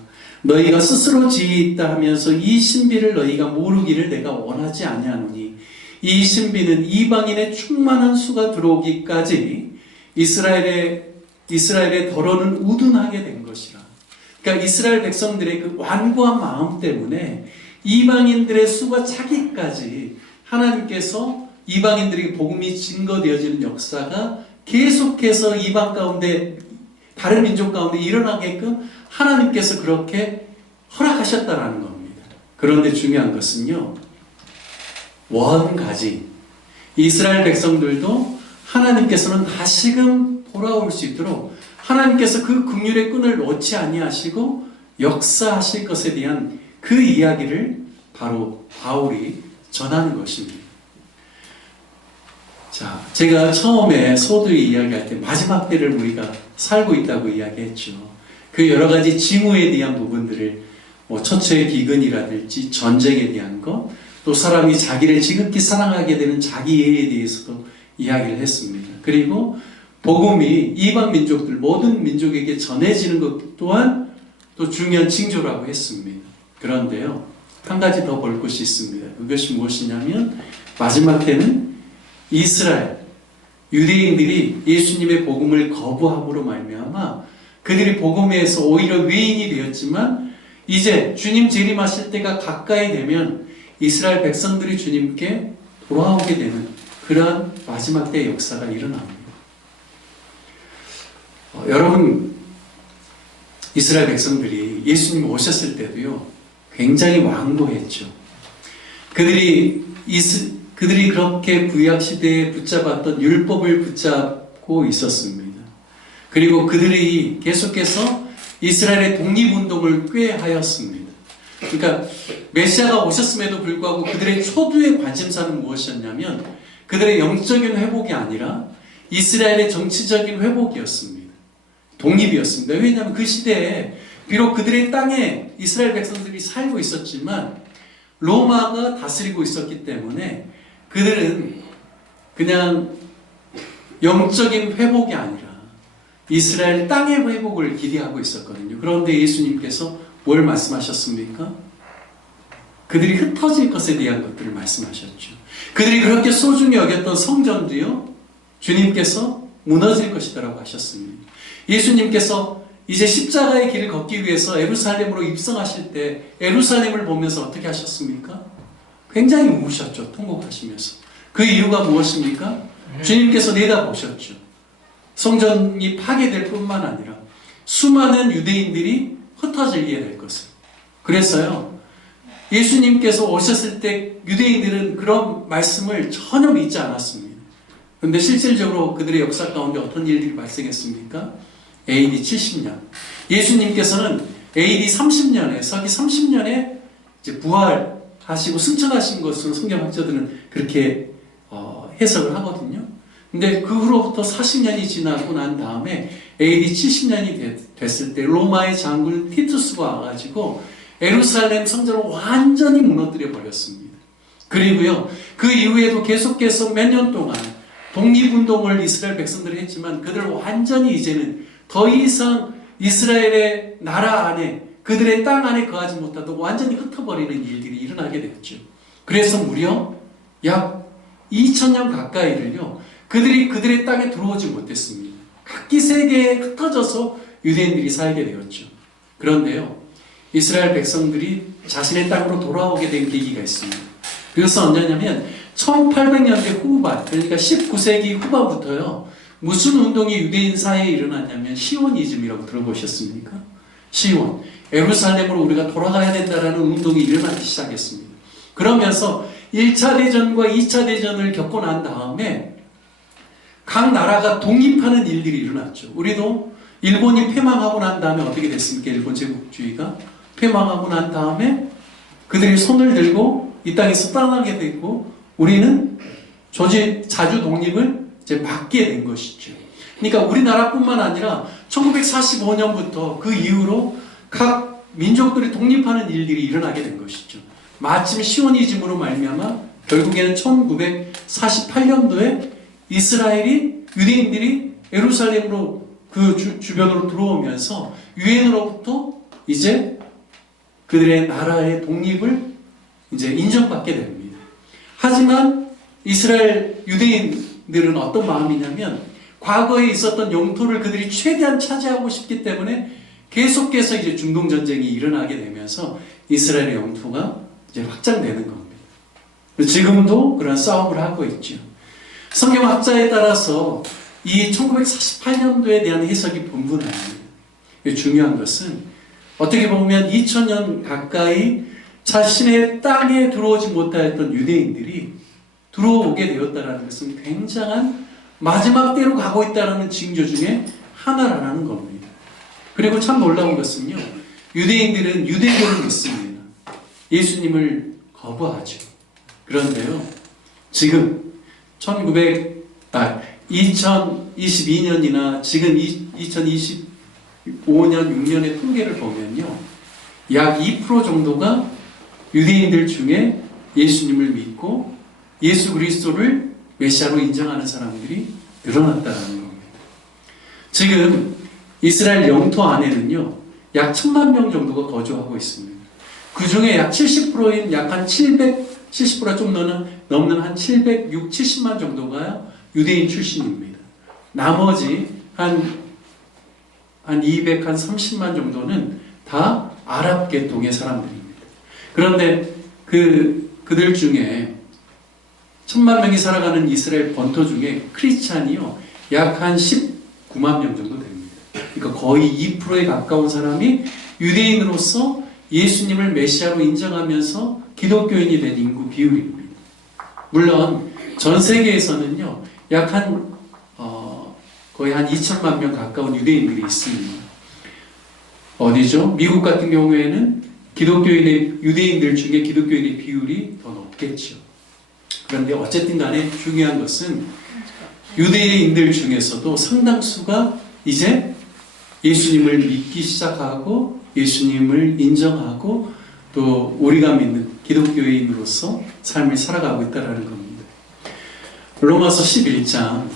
너희가 스스로 지혜있다 하면서 이 신비를 너희가 모르기를 내가 원하지 아니하노니, 이 신비는 이방인의 충만한 수가 들어오기까지 이스라엘의 더러는 우둔하게 된 것이라. 그러니까 이스라엘 백성들의 그 완고한 마음 때문에 이방인들의 수가 차기까지 하나님께서 이방인들에게 복음이 증거되어지는 역사가 계속해서 이방 가운데, 다른 민족 가운데 일어나게끔 하나님께서 그렇게 허락하셨다라는 겁니다. 그런데 중요한 것은요, 원가지 이스라엘 백성들도 하나님께서는 다시금 돌아올 수 있도록 하나님께서 그 긍휼의 끈을 놓지 아니하시고 역사하실 것에 대한 그 이야기를 바로 바울이 전하는 것입니다. 자, 제가 처음에 소두의 이야기할 때 마지막 때를 우리가 살고 있다고 이야기했죠. 그 여러 가지 징후에 대한 부분들을 처처의 기근이라든지 전쟁에 대한 것, 또 사람이 자기를 지극히 사랑하게 되는 자기애에 대해서도 이야기를 했습니다. 그리고 복음이 이방 민족들 모든 민족에게 전해지는 것 또한 또 중요한 징조라고 했습니다. 그런데요, 한 가지 더 볼 것이 있습니다. 그것이 무엇이냐면 마지막 때는 이스라엘 유대인들이 예수님의 복음을 거부함으로 말미암아 그들이 복음에서 오히려 외인이 되었지만 이제 주님 재림하실 때가 가까이 되면 이스라엘 백성들이 주님께 돌아오게 되는 그러한 마지막 때의 역사가 일어납니다. 여러분, 이스라엘 백성들이 예수님 오셨을 때도요, 굉장히 완고했죠. 그들이 그렇게 구약 시대에 붙잡았던 율법을 붙잡고 있었습니다. 그리고 그들이 계속해서 이스라엘의 독립운동을 꾀하였습니다. 그러니까 메시아가 오셨음에도 불구하고 그들의 초두의 관심사는 무엇이었냐면 그들의 영적인 회복이 아니라 이스라엘의 정치적인 회복이었습니다. 독립이었습니다. 왜냐하면 그 시대에 비록 그들의 땅에 이스라엘 백성들이 살고 있었지만 로마가 다스리고 있었기 때문에 그들은 그냥 영적인 회복이 아니라 이스라엘 땅의 회복을 기대하고 있었거든요. 그런데 예수님께서 뭘 말씀하셨습니까? 그들이 흩어질 것에 대한 것들을 말씀하셨죠. 그들이 그렇게 소중히 여겼던 성전도요, 주님께서 무너질 것이라고 하셨습니다. 예수님께서 이제 십자가의 길을 걷기 위해서 예루살렘으로 입성하실 때 예루살렘을 보면서 어떻게 하셨습니까? 굉장히 우우셨죠. 통곡하시면서. 그 이유가 무엇입니까? 주님께서 내다보셨죠. 성전이 파괴될 뿐만 아니라 수많은 유대인들이 흩어지게 될 것을. 그래서요, 예수님께서 오셨을 때 유대인들은 그런 말씀을 전혀 믿지 않았습니다. 그런데 실질적으로 그들의 역사 가운데 어떤 일들이 발생했습니까? AD 70년. 예수님께서는 AD 30년에, 서기 30년에 이제 부활하시고 승천하신 것으로 성경학자들은 그렇게 해석을 하거든요. 근데 그 후로부터 40년이 지나고 난 다음에 AD 70년이 됐을 때 로마의 장군 티투스가 와가지고 예루살렘 성전을 완전히 무너뜨려 버렸습니다. 그리고요, 그 이후에도 계속해서 몇 년 동안 독립운동을 이스라엘 백성들이 했지만 그들을 완전히 이제는 더 이상 이스라엘의 나라 안에, 그들의 땅 안에 거하지 못하도록 완전히 흩어버리는 일들이 일어나게 되었죠. 그래서 무려 약 2000년 가까이를요, 그들이 그들의 땅에 들어오지 못했습니다. 각기 세계에 흩어져서 유대인들이 살게 되었죠. 그런데요, 이스라엘 백성들이 자신의 땅으로 돌아오게 된 계기가 있습니다. 그래서 언제냐면 1800년대 후반, 그러니까 19세기 후반부터요, 무슨 운동이 유대인 사회에 일어났냐면 시오니즘이라고 들어보셨습니까? 시온, 예루살렘으로 우리가 돌아가야 된다라는 운동이 일어나기 시작했습니다. 그러면서 1차 대전과 2차 대전을 겪고 난 다음에 각 나라가 독립하는 일들이 일어났죠. 우리도 일본이 패망하고 난 다음에 어떻게 됐습니까? 일본 제국주의가 패망하고 난 다음에 그들이 손을 들고 이 땅에서 떠나게 되고 우리는 자주 독립을 이제 받게 된 것이죠. 그러니까 우리나라뿐만 아니라 1945년부터 그 이후로 각 민족들이 독립하는 일들이 일어나게 된 것이죠. 마침 시오니즘으로 말미암아 결국에는 1948년도에 이스라엘이 유대인들이 예루살렘으로 그 주변으로 들어오면서 유엔으로부터 이제 그들의 나라의 독립을 이제 인정받게 됩니다. 하지만 이스라엘 유대인들은 어떤 마음이냐면 과거에 있었던 영토를 그들이 최대한 차지하고 싶기 때문에 계속해서 이제 중동 전쟁이 일어나게 되면서 이스라엘의 영토가 이제 확장되는 겁니다. 지금도 그런 싸움을 하고 있죠. 성경학자에 따라서 이 1948년도에 대한 해석이 분분합니다. 중요한 것은 어떻게 보면 2000년 가까이 자신의 땅에 들어오지 못하였던 유대인들이 들어오게 되었다는 것은 굉장한 마지막 때로 가고 있다는 징조 중에 하나라는 겁니다. 그리고 참 놀라운 것은요, 유대인들은 유대교를 믿습니다. 예수님을 거부하죠. 그런데요, 지금 2022년이나 지금 2025년, 6년의 통계를 보면요, 약 2% 정도가 유대인들 중에 예수님을 믿고 예수 그리스도를 메시아로 인정하는 사람들이 늘어났다는 겁니다. 지금 이스라엘 영토 안에는요, 약 1000만 명 정도가 거주하고 있습니다. 그 중에 약 70%인 약 한 70%가 좀 넘는 한 70만 정도가 유대인 출신입니다. 나머지 한 230만 정도는 다 아랍 계통의 사람들입니다. 그런데 그들 중에 1000만 명이 살아가는 이스라엘 본토 중에 크리스찬이요, 약 한 19만 명 정도 됩니다. 그러니까 거의 2%에 가까운 사람이 유대인으로서 예수님을 메시아로 인정하면서 기독교인이 된 인구 비율입니다. 물론 전 세계에서는요, 약 거의 한 2천만 명 가까운 유대인들이 있습니다. 어디죠? 미국 같은 경우에는 유대인들 중에 기독교인의 비율이 더 높겠죠. 그런데 어쨌든 간에 중요한 것은 유대인들 중에서도 상당수가 이제 예수님을 믿기 시작하고 예수님을 인정하고 또 우리가 믿는 기독교인으로서 삶을 살아가고 있다는 겁니다. 로마서 11장,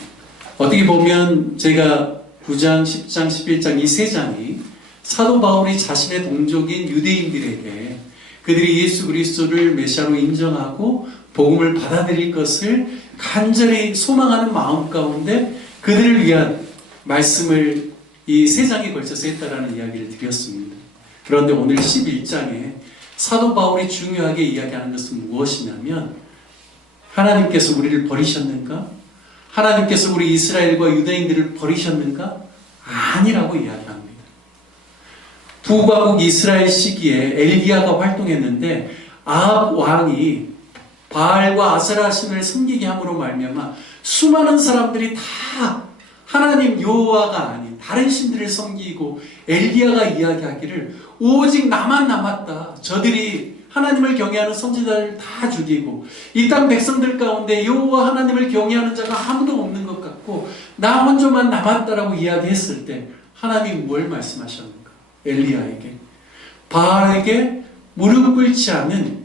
어떻게 보면 제가 9장, 10장, 11장 이 세 장이 사도 바울이 자신의 동족인 유대인들에게 그들이 예수 그리스도를 메시아로 인정하고 복음을 받아들일 것을 간절히 소망하는 마음 가운데 그들을 위한 말씀을 이 세 장에 걸쳐서 했다라는 이야기를 드렸습니다. 그런데 오늘 11장에 사도 바울이 중요하게 이야기하는 것은 무엇이냐면, 하나님께서 우리를 버리셨는가? 하나님께서 우리 이스라엘과 유대인들을 버리셨는가? 아니라고 이야기합니다. 북왕국 이스라엘 시기에 엘리야가 활동했는데 아합 왕이 바알과 아세라 신을 섬기게 함으로 말미암아 수많은 사람들이 다 하나님 여호와가 아닌 다른 신들을 섬기고, 엘리야가 이야기하기를 오직 나만 남았다. 저들이 하나님을 경외하는 선지자를 다 죽이고 이 땅 백성들 가운데 여호와 하나님을 경외하는 자가 아무도 없는 것 같고 나 혼자만 남았다라고 이야기했을 때 하나님이 뭘 말씀하셨는가? 엘리야에게, 바알에게 무릎 꿇지 않은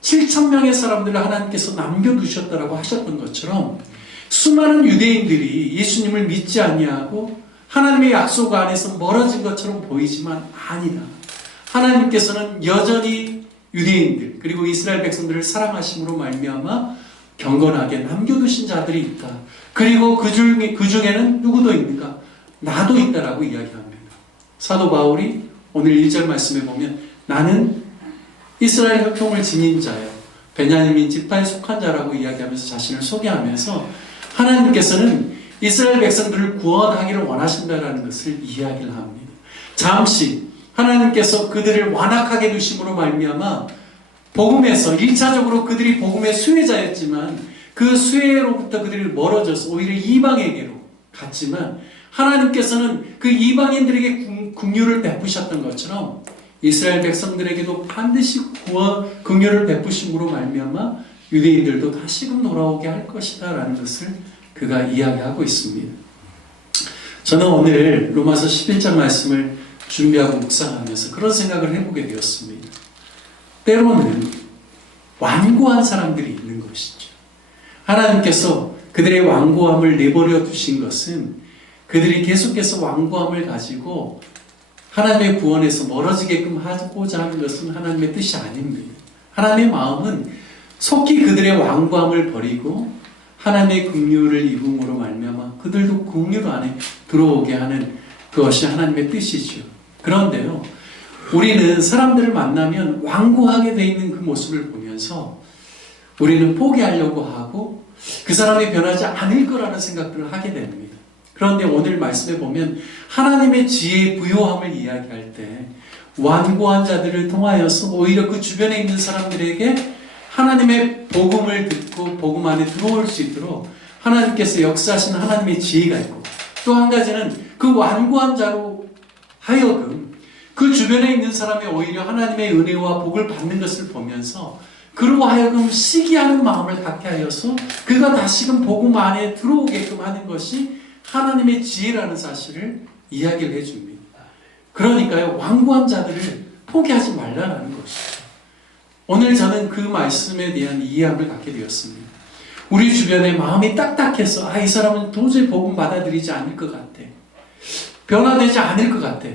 7,000명의 사람들을 하나님께서 남겨두셨다라고 하셨던 것처럼 수많은 유대인들이 예수님을 믿지 아니하고 하나님의 약속 안에서 멀어진 것처럼 보이지만 아니다. 하나님께서는 여전히 유대인들 그리고 이스라엘 백성들을 사랑하심으로 말미암아 경건하게 남겨두신 자들이 있다. 그리고 그 중에는 누구도 있는가? 나도 있다라고 이야기합니다. 사도 바울이 오늘 1절 말씀에 보면 나는 이스라엘 혈통을 지닌 자요, 베냐민 지파에 속한 자라고 이야기하면서 자신을 소개하면서 하나님께서는 이스라엘 백성들을 구원하기를 원하신다라는 것을 이야기를 합니다. 잠시 하나님께서 그들을 완악하게 두심으로 말미암아 복음에서 1차적으로 그들이 복음의 수혜자였지만 그 수혜로부터 그들이 멀어져서 오히려 이방에게로 갔지만, 하나님께서는 그 이방인들에게 긍휼을 베푸셨던 것처럼 이스라엘 백성들에게도 반드시 긍휼을 베푸심으로 말미암아 유대인들도 다시금 돌아오게 할 것이다 라는 것을 그가 이야기하고 있습니다. 저는 오늘 로마서 11장 말씀을 준비하고 묵상하면서 그런 생각을 해보게 되었습니다. 때로는 완고한 사람들이 있는 것이죠. 하나님께서 그들의 완고함을 내버려 두신 것은 그들이 계속해서 완고함을 가지고 하나님의 구원에서 멀어지게끔 하고자 하는 것은 하나님의 뜻이 아닙니다. 하나님의 마음은 속히 그들의 완고함을 버리고 하나님의 긍휼을 입음으로 말미암아 그들도 긍휼 안에 들어오게 하는 그것이 하나님의 뜻이죠. 그런데요, 우리는 사람들을 만나면 완고하게 돼 있는 그 모습을 보면서 우리는 포기하려고 하고 그 사람이 변하지 않을 거라는 생각들을 하게 됩니다. 그런데 오늘 말씀에 보면 하나님의 지혜의 부요함을 이야기할 때 완고한 자들을 통하여서 오히려 그 주변에 있는 사람들에게 하나님의 복음을 듣고 복음 안에 들어올 수 있도록 하나님께서 역사하시는 하나님의 지혜가 있고, 또 한 가지는 그 완고한 자로 하여금 그 주변에 있는 사람이 오히려 하나님의 은혜와 복을 받는 것을 보면서 그로 하여금 시기하는 마음을 갖게 하여서 그가 다시금 복음 안에 들어오게끔 하는 것이 하나님의 지혜라는 사실을 이야기를 해줍니다. 그러니까요, 완고한 자들을 포기하지 말라는 것이죠. 오늘 저는 그 말씀에 대한 이해함을 갖게 되었습니다. 우리 주변에 마음이 딱딱해서 이 사람은 도저히 복음 받아들이지 않을 것 같아, 변화되지 않을 것 같아,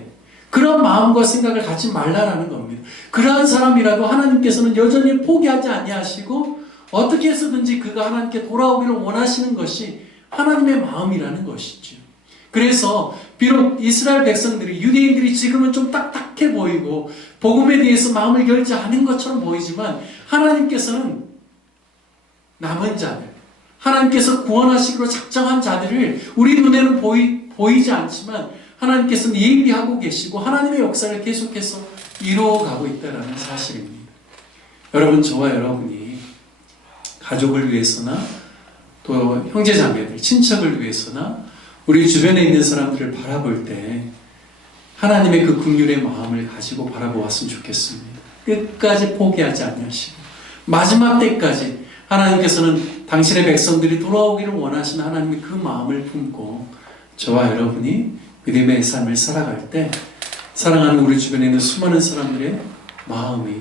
그런 마음과 생각을 갖지 말라라는 겁니다. 그러한 사람이라도 하나님께서는 여전히 포기하지 아니하시고 어떻게 해서든지 그가 하나님께 돌아오기를 원하시는 것이 하나님의 마음이라는 것이죠. 그래서 비록 이스라엘 백성들이, 유대인들이 지금은 좀 딱딱해 보이고 복음에 대해서 마음을 열지 않은 것처럼 보이지만 하나님께서는 남은 자들, 하나님께서 구원하시기로 작정한 자들을 우리 눈에는 보이지 않지만 하나님께서는 예비하고 계시고 하나님의 역사를 계속해서 이루어가고 있다는 사실입니다. 여러분, 저와 여러분이 가족을 위해서나 또 형제자매들, 친척을 위해서나 우리 주변에 있는 사람들을 바라볼 때 하나님의 그 긍휼의 마음을 가지고 바라보았으면 좋겠습니다. 끝까지 포기하지 아니하시고 마지막 때까지 하나님께서는 당신의 백성들이 돌아오기를 원하시는 하나님의 그 마음을 품고 저와 여러분이 믿음의 삶을 살아갈 때 사랑하는 우리 주변에 있는 수많은 사람들의 마음이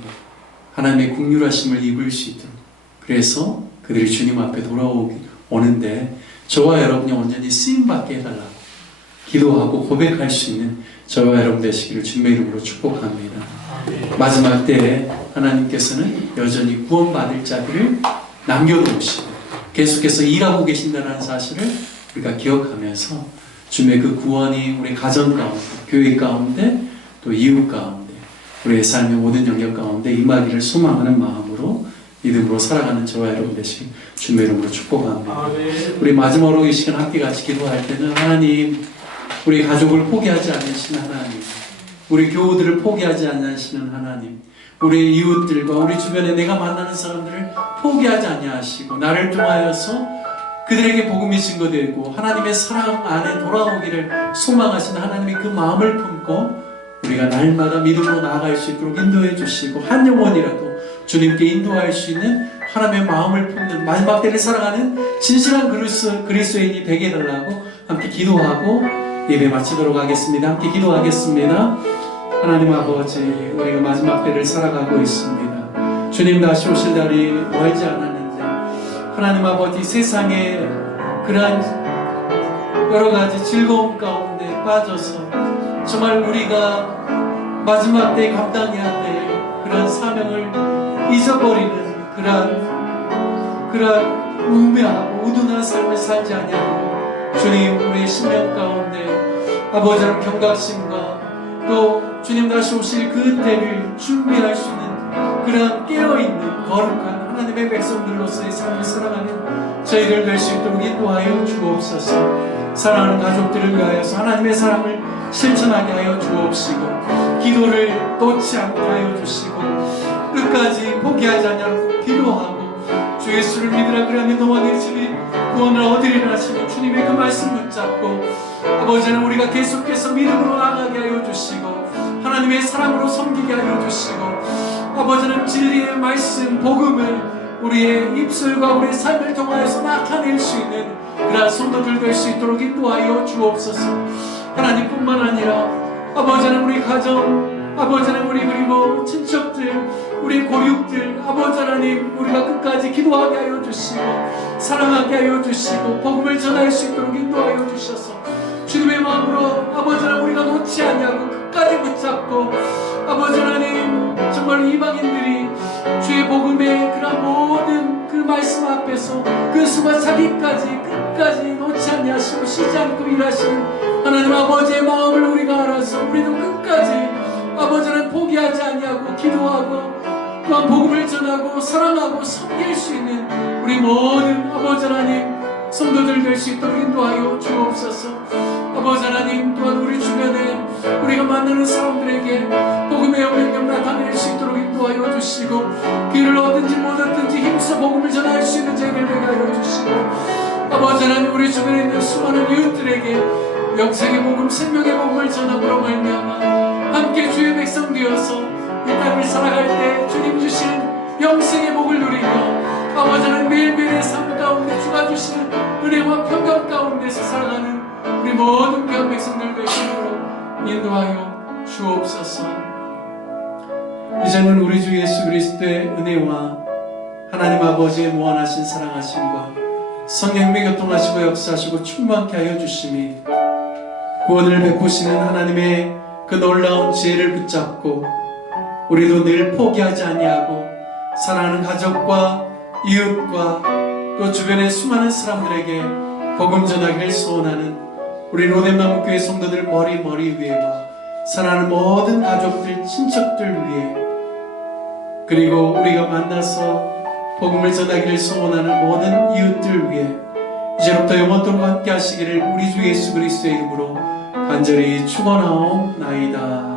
하나님의 긍휼하심을 입을 수 있도록, 그래서 그들이 주님 앞에 오는데 저와 여러분이 온전히 쓰임받게 해달라고 기도하고 고백할 수 있는 저와 여러분 되시기를 주님의 이름으로 축복합니다. 마지막 때에 하나님께서는 여전히 구원받을 자들을 남겨두시고 계속해서 일하고 계신다는 사실을 우리가 기억하면서 주님의 그 구원이 우리 가정 가운데, 교회 가운데, 또 이웃 가운데, 우리의 삶의 모든 영역 가운데 임하기를 소망하는 마음으로 믿음으로 살아가는 저와 여러분 되시길 주님의 이름으로 축복합니다. 우리 마지막으로 이 시간 함께 같이 기도할 때는 하나님, 우리 가족을 포기하지 않으시는 하나님, 우리 교우들을 포기하지 않으시는 하나님, 우리 이웃들과 우리 주변에 내가 만나는 사람들을 포기하지 아니하시고 나를 통하여서 그들에게 복음이 증거되고 하나님의 사랑 안에 돌아오기를 소망하시는 하나님의 그 마음을 품고 우리가 날마다 믿음으로 나아갈 수 있도록 인도해 주시고 한 영혼이라도 주님께 인도할 수 있는 하나님의 마음을 품는 마지막 때를 살아가는 진실한 그리스도인이 되게 해달라고 함께 기도하고 예배 마치도록 하겠습니다. 함께 기도하겠습니다. 하나님 아버지, 우리가 마지막 때를 살아가고 있습니다. 주님 다시 오실 날이 멀지 않았는데 하나님 아버지, 세상에 그러한 여러 가지 즐거움 가운데 빠져서 정말 우리가 마지막 때에 감당해야 될 그런 사명을 잊어버리는 그러한 우매하고 우둔한 삶을 살지 아니하고 주님, 우리의 심령 가운데 아버지의 경각심과 또 주님 다시 오실 그 때를 준비할 수 있는 그런 깨어있는 거룩한 하나님의 백성들로서의 삶을 살아가는 저희들 될 수 있도록 인도하여 주옵소서. 사랑하는 가족들을 위하여서 하나님의 사랑을 실천하게 하여 주옵시고 기도를 놓지 않게 하여 주시고 끝까지 포기하지 않냐고 기도하고 주 예수를 믿으라 그러면 너와 내 집이 구원을 얻으리라 하시는 주님의 그 말씀 붙잡고 아버지는 우리가 계속해서 믿음으로 나아가게 하여 주시고 하나님의 사랑으로 섬기게 하여 주시고 아버지는 진리의 말씀 복음을 우리의 입술과 우리의 삶을 통하여서 나타낼 수 있는 그러한 성도들 될 수 있도록 인도하여 주옵소서. 하나님뿐만 아니라 아버지는 우리 가정, 아버지는 우리 그리고 친척들, 우리 고육들, 아버지 하나님, 우리가 끝까지 기도하게 하여 주시고 사랑하게 하여 주시고 복음을 전할 수 있도록 인도하여 주셔서 주님의 마음으로 아버지 하나님 우리가 놓지 않냐고 끝까지 붙잡고 아버지 하나님, 정말 이방인들이 주의 복음의 그런 모든 그 말씀 앞에서 그 수가 자기 기뻐하고 또한 복음을 전하고 사랑하고 섬길 수 있는 우리 모든 아버지 하나님 성도들 될 수 있도록 인도하여 주옵소서. 아버지 하나님 또한 우리 주변에 우리가 만나는 사람들에게 복음의 영향력 나타낼 수 있도록 인도하여 주시고 길을 얻든지 못 얻든지 힘써 복음을 전할 수 있는 자들 되게 하여 주시고 아버지 하나님 우리 주변에 있는 수많은 이웃들에게 영생의 복음 생명의 복음을 전함으로 말미암아 함께 주의 백성 되어서 이 땅을 살아갈 때 주님 주시는 영생의 복을 누리며 아버지 하나님 매일매일의 삶 가운데 주가 주시는 은혜와 평강 가운데서 살아가는 우리 모든 귀한 백성들 되시도록 인도하여 주옵소서. 이제는 우리 주 예수 그리스도의 은혜와 하나님 아버지의 무한하신 사랑하심과 성령님의 교통하시고 역사하시고 충만케 하여 주심이 구원을 베푸시는 하나님의 그 놀라운 지혜를 붙잡고 우리도 늘 포기하지 아니하고 사랑하는 가족과 이웃과 또 주변의 수많은 사람들에게 복음 전하기를 소원하는 우리 로뎀나무교회 성도들 머리 위에와 사랑하는 모든 가족들 친척들 위에 그리고 우리가 만나서 복음을 전하기를 소원하는 모든 이웃들 위해 이제부터 영원토록 함께 하시기를 우리 주 예수 그리스도의 이름으로 간절히 축원하옵나이다.